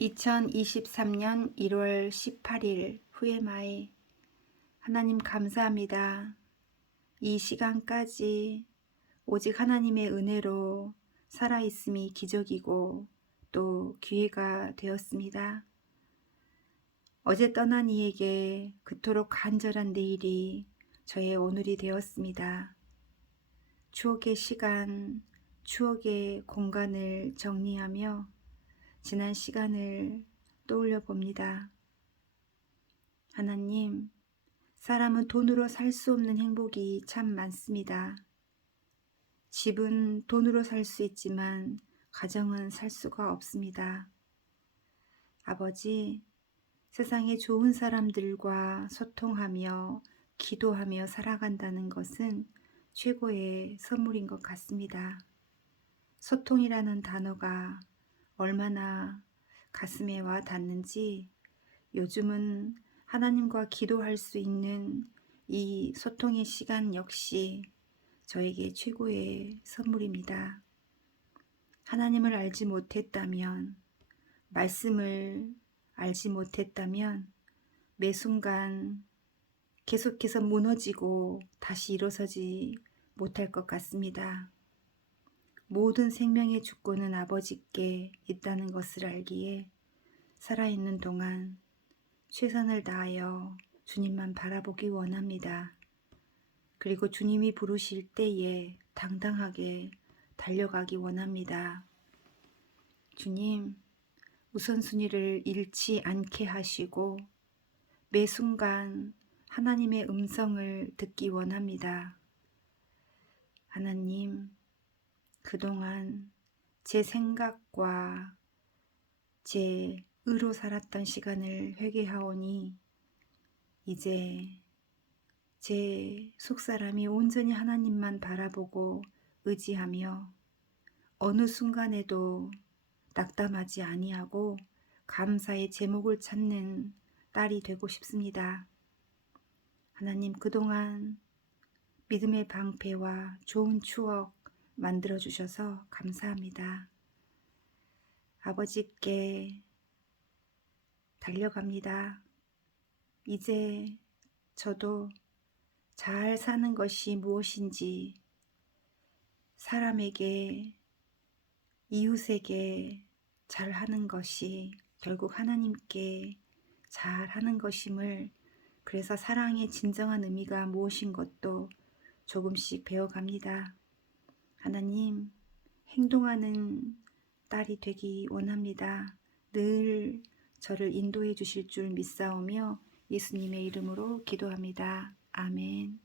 2023년 1월 18일 후에마에 하나님 감사합니다. 이 시간까지 오직 하나님의 은혜로 살아있음이 기적이고 또 기회가 되었습니다. 어제 떠난 이에게 그토록 간절한 내일이 저의 오늘이 되었습니다. 추억의 시간, 추억의 공간을 정리하며 지난 시간을 떠올려 봅니다. 하나님, 사람은 돈으로 살 수 없는 행복이 참 많습니다. 집은 돈으로 살 수 있지만 가정은 살 수가 없습니다. 아버지, 세상에 좋은 사람들과 소통하며 기도하며 살아간다는 것은 최고의 선물인 것 같습니다. 소통이라는 단어가 얼마나 가슴에 와 닿는지 요즘은 하나님과 기도할 수 있는 이 소통의 시간 역시 저에게 최고의 선물입니다. 하나님을 알지 못했다면, 말씀을 알지 못했다면, 매 순간 계속해서 무너지고 다시 일어서지 못할 것 같습니다. 모든 생명의 주권은 아버지께 있다는 것을 알기에 살아있는 동안 최선을 다하여 주님만 바라보기 원합니다. 그리고 주님이 부르실 때에 당당하게 달려가기 원합니다. 주님, 우선순위를 잃지 않게 하시고 매 순간 하나님의 음성을 듣기 원합니다. 하나님, 그동안 제 생각과 제 의로 살았던 시간을 회개하오니 이제 제 속사람이 온전히 하나님만 바라보고 의지하며 어느 순간에도 낙담하지 아니하고 감사의 제목을 찾는 딸이 되고 싶습니다. 하나님 그동안 믿음의 방패와 좋은 추억 만들어 주셔서 감사합니다. 아버지께 달려갑니다. 이제 저도 잘 사는 것이 무엇인지 사람에게 이웃에게 잘 하는 것이 결국 하나님께 잘 하는 것임을 그래서 사랑의 진정한 의미가 무엇인 것도 조금씩 배워갑니다. 하나님, 행동하는 딸이 되기 원합니다. 늘 저를 인도해 주실 줄 믿사오며 예수님의 이름으로 기도합니다. 아멘.